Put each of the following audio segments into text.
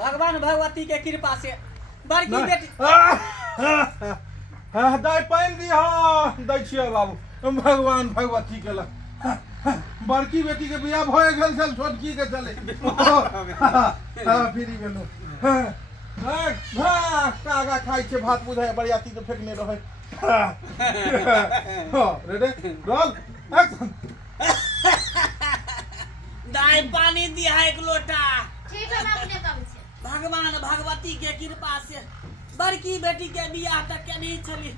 भगवान भगवती के कृपा से बड़की बेटी दाई पानि दिया दै छियै बाबू भगवान भगवती के बड़की बेटी के बियाह भए गेल छल छोटकी के चले फिरी गेलू कागा खाइ छै भात बुझाय बरियाती के फेकने रहे रेडी रोल एक्शन दाई पानी दिया एक लोटा ठीक है अपने कब से भगवान भगवती के कृपा से बड़की बेटी के बियाह तक के नहीं चली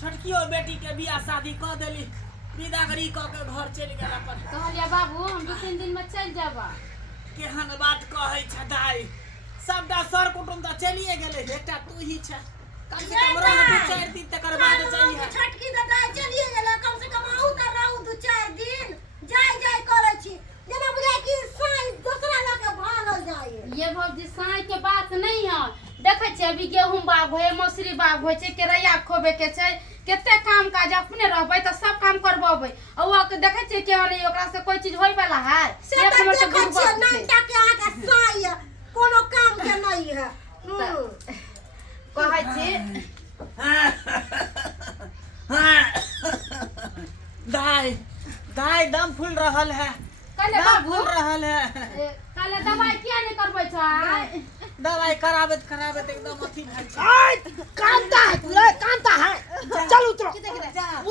छोटकियो बेटी के बियाह शादी कर देली विदागरी क के घर चल गेला पर कहलिया बाबू हम 2-3 दिन में चल जाबा केहन बात कहै छ दाई सबटा सर कुटुंब त चलिए गेले एकटा तू ही छ कम से कम रह 2-4 दिन तकर बाद जाइए छटकी त दाई चलिए गेला कम से कम आउ त रहू 2-4 दिन जाय करै छी जेना बुझाय कि साई दूसरा लगे भागल जाय ये भौजी साई के बात नहीं है देखे छे अभी गेहूं बाग होय मौसरी बाग होय छे केरैया खोबे के छे केते काम काज अपने रहबै त सब काम करबबै और वो के देखे छे के नहीं ओकरा से कोई चीज होय वाला है से एक मिनट देखै छियै नंटा के आके साई कोनो काम के नहीं है कहै छी दाई दाई दम फूल रहल है कले दम बाबू फूल रहल है कले दवाई किया नहीं करबै छ दवाई कराबत एकदम अथी भइल छै कांता है पूरा कांता है चल उतरो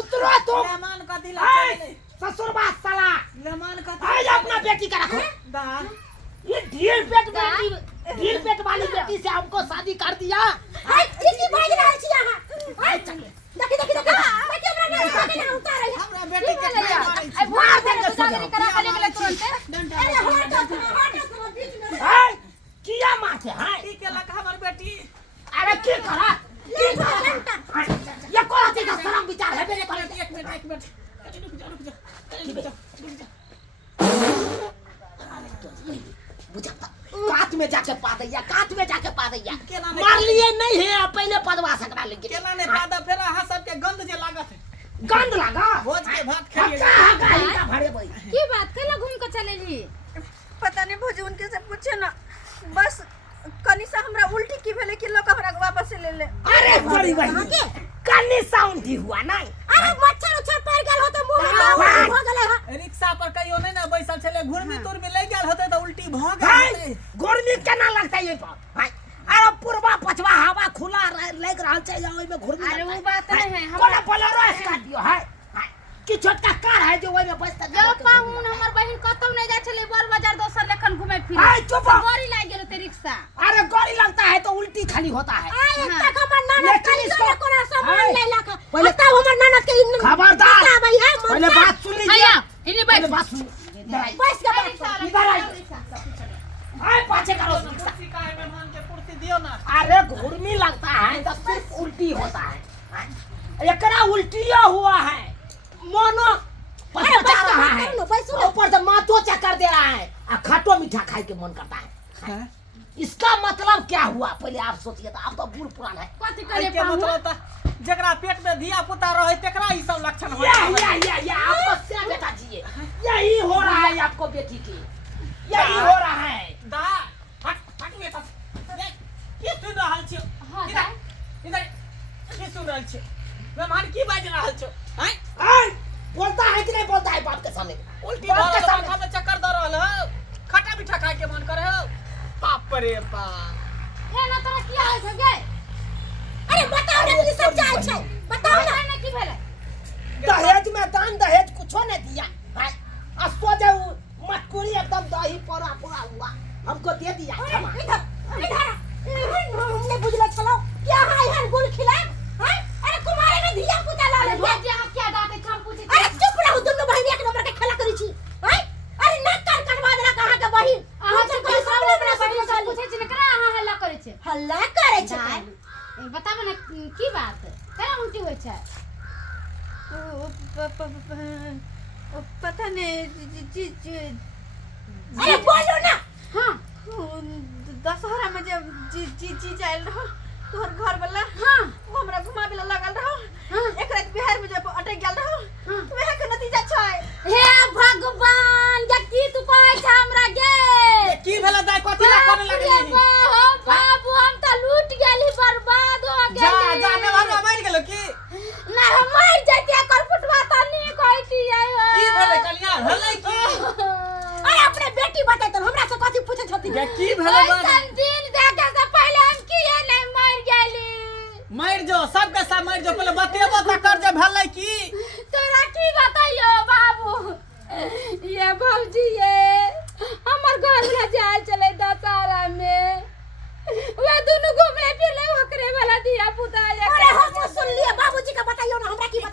उतरो तुम मेहमान का दिल है ससुर बात साला मेहमान का आज अपना बेटी का रखो दा ये ढील पेट वाली बेटी से हमको शादी कर दिया हाय की भाग रहल छी यहां हाय चल देखी बेटी हमरा नहीं उतार हमरा बेटी के ए मार दे सुधागरी करा के निकले तुरंत अरे हट बीच में हाय किया माथे हाय की केलक हमर बेटी अरे की करा ये कोन अथी का शरम विचार है मेरे करे एक मिनट रुक जा बुझाता काट में जाके पा दैया केना नहीं मार लिए नहीं है पहले पदवा सकरा लेके केना नहीं फादा फेर अहाँ सब के गंध जे लागत है गंद लगा भोज के भात खेलिए का भरे भाई की बात कला घूम के चलेली पता नहीं भौजी उनके से पूछे ना बस कनी सा हमरा उल्टी की भेले कि लोग हमरा वापस से ले ले अरे बड़ी भाई कनी साउंड ही हुआ नहीं अरे मच्छर उच्छर पड़ गेल हो तो मुंह में हो गेले है रिक्शा पर कहियो नहीं ना बैसल छले घुरमी तुरमी ले गेल होते तो उल्टी भ गेल हाय होते गर्मी केना लगता है ये पर हाय अरे पूर्वा पछवा हवा खुला लग रहल छै ओइ में घुरमी अरे वो बात नहीं है कोना बोलेरो स्टार्ट दियो हाय कि छोटका कार है जो ओइ में बसता जो पाहुन हमर बहिन कतौ नहीं जा छले बर बाजार दोसर लेखन घुमे फिरे हाय चुप गाड़ी लाग गेल ते रिक्शा अरे गाड़ी लगता है तो उल्टी खाली होता है आई तक हमर ननद कनी इसको- से कोना सामान ले ला के पहले- बताओ हमर ननद के खबरदार बता भाई है पहले बात सुन लीजिए भैया इन्हीं पहले बैठ बात सुन इधर आइए। बस के बात इधर आइए हाय पाछे करो रिक्शा कुर्सी का है मेहमान के कुर्सी दियो ना अरे घुर्मी लगता है तो सिर्फ उल्टी होता है एकरा उल्टिया हुआ है मोनो पछता रहा है ऊपर से माथो चक्कर दे रहा है और खट्टो मीठा खाए के मन करता है इसका मतलब क्या हुआ पहले आप सोचिए तो आप तो बूढ़ पुरान है कथि आई करे के पाहुन मतलब त जकरा पेट में धिया पुता रहे तेकरा ई सब लक्षण हो या आपको क्या बेटा जी यही हो रहा है आपको बेटी की यही हो रहा है दा फट में त की सुन रहल छी हां इधर की सुन रहल छी मेहमान की बाज रहल छ हैं हाय बोलता है कि नहीं बोलता है बाप के सामने उल्टी बाप के माथा सामने में चक्कर द रहल हो खट्टा मीठा खाए के मन करे हो बाप रे बाप ए ना तोरा किया है छगे अरे बताओ ना की सच्चाई छै बताओ ना ना की भेले दहेज में दान दहेज कुछो नहीं दिया है असो जो मटकुरी एकदम दही परा पूरा हुआ हमको दे दिया क्षमा इधर हमने बुझले चलो क्या है हन गुल खिला हैं अरे कुमारी में धिया पुता ला ले भौजी आप क्या डाटे हम पूछे अरे चुप रहो दोनों बहन एक नंबर के खेला करी छी हैं अरे नाक कान कटवा देला कहां के बहिन अहाँ तो तो कोई सामने में बहिन सब से पूछे छी करा अहाँ हल्ला करे छे हल्ला करे छै बताबे ना की बात केना उल्टी होय छै पता नहीं अरे बोलो ना हां दशहरा में जब जी जाइल रहो तोहर घर वाला हां वो हमरा घुमाबे ला लगल रहो हां एक रात बिहार में जब अटक गेल रहो वह के नतीजा छै हे भगवान जकी तू कहै छ हमरा गे की भेला दाई कथि ला करे लगली हो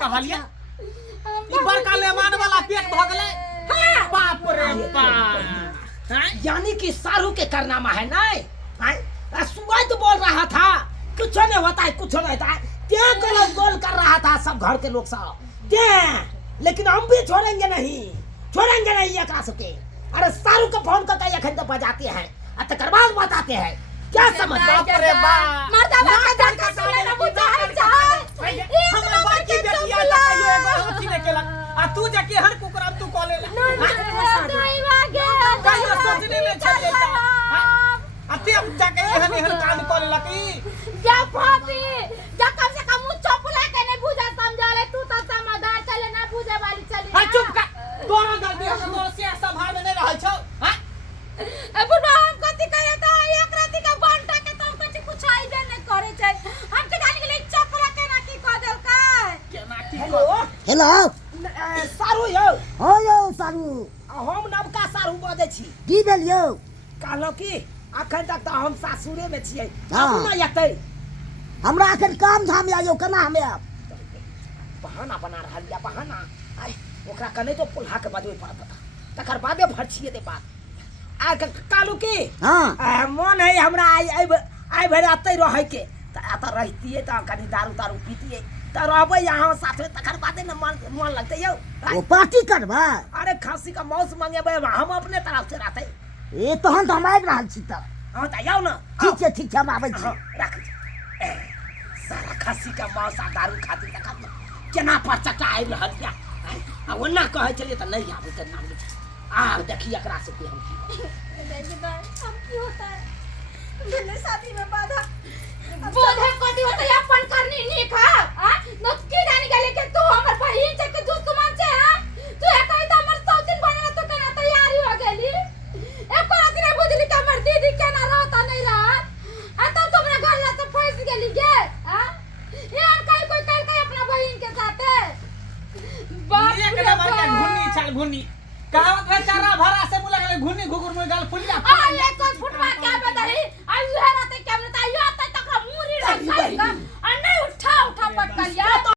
कहलिए ई बड़का लेमान वाला पेट भ गेलै बाप रे बाप हैं यानी कि सारू के कारनामा है नहीं सुबह तो बोल रहा था कुछ नहीं होता है कुछ नहीं होता है क्या गलत गोल कर रहा था सब घर के लोग सब क्या लेकिन हम भी छोड़ेंगे नहीं ये करा सके अरे सारू को फोन करके यखन तो बजाते हैं और तकर बाद बताते हैं क्या समझ बाप रे बाप मर्दा बाका जान का सुने ना बुझा है चाहे हम बाकी बेटिया त कहियो एगो अथी नहीं केलक आ तू जाके हर कुकराम तू कॉले नहीं वागे कहियो सोचने में चल देता अते अब जाके एहन कांड कॉले लकी जा भाभी जा कम से कम मुंह चोपला के नहीं बुझा समझा ले तू तो समझदार चले ना बुझे वाली चली हां चुप कर दोनों दर्द दोनों से सभा में नहीं रहल छौ हां ए बुढ़ा हम कथि करे त एक राती का घंटा के तो कथि कुछ आइबे नहीं करे छै हम के जाने के लिए चोपला के ना की क देल का केना की हेलो हेलो सारू यौ हो यौ सारू हम नवका सारू बजै छी की भेल यौ कहलो कि अखन तक तो हम सासुरे में छियै हाँ। अब ना यतै हमरा एखन काम धाम या यौ केना हमे आब बहाना बना रहल या बहाना आइ ओकरा कने तो पुल्हा के बजबै पड़त था तकर बादे भरछिए दे बात आ कालू की हाँ मन है हमरा आई भर अतै रहै के त एत रहतिए त कनी दारू पीतिए त रहबै यहाँ साथे तकर बादे न मन लगतै यौ ओ पार्टी करबै अरे खांसी का मौस मंगेबै हम अपने तरफ से रहतै ए तहन तो हम आबि रहल छी त हां त यौ न ठीक छै हम आबै छी राख सारा खांसी का मौस आ दारू खातिर तक केना पर चक्का आबि रहल या आ ओना कहै छलिए त नहीं आबै के नाम छै आ देखिए एकरा से हम की हम की होता है मैंने शादी में बाधा बोधे कथी होता है अपन करनी नहीं खा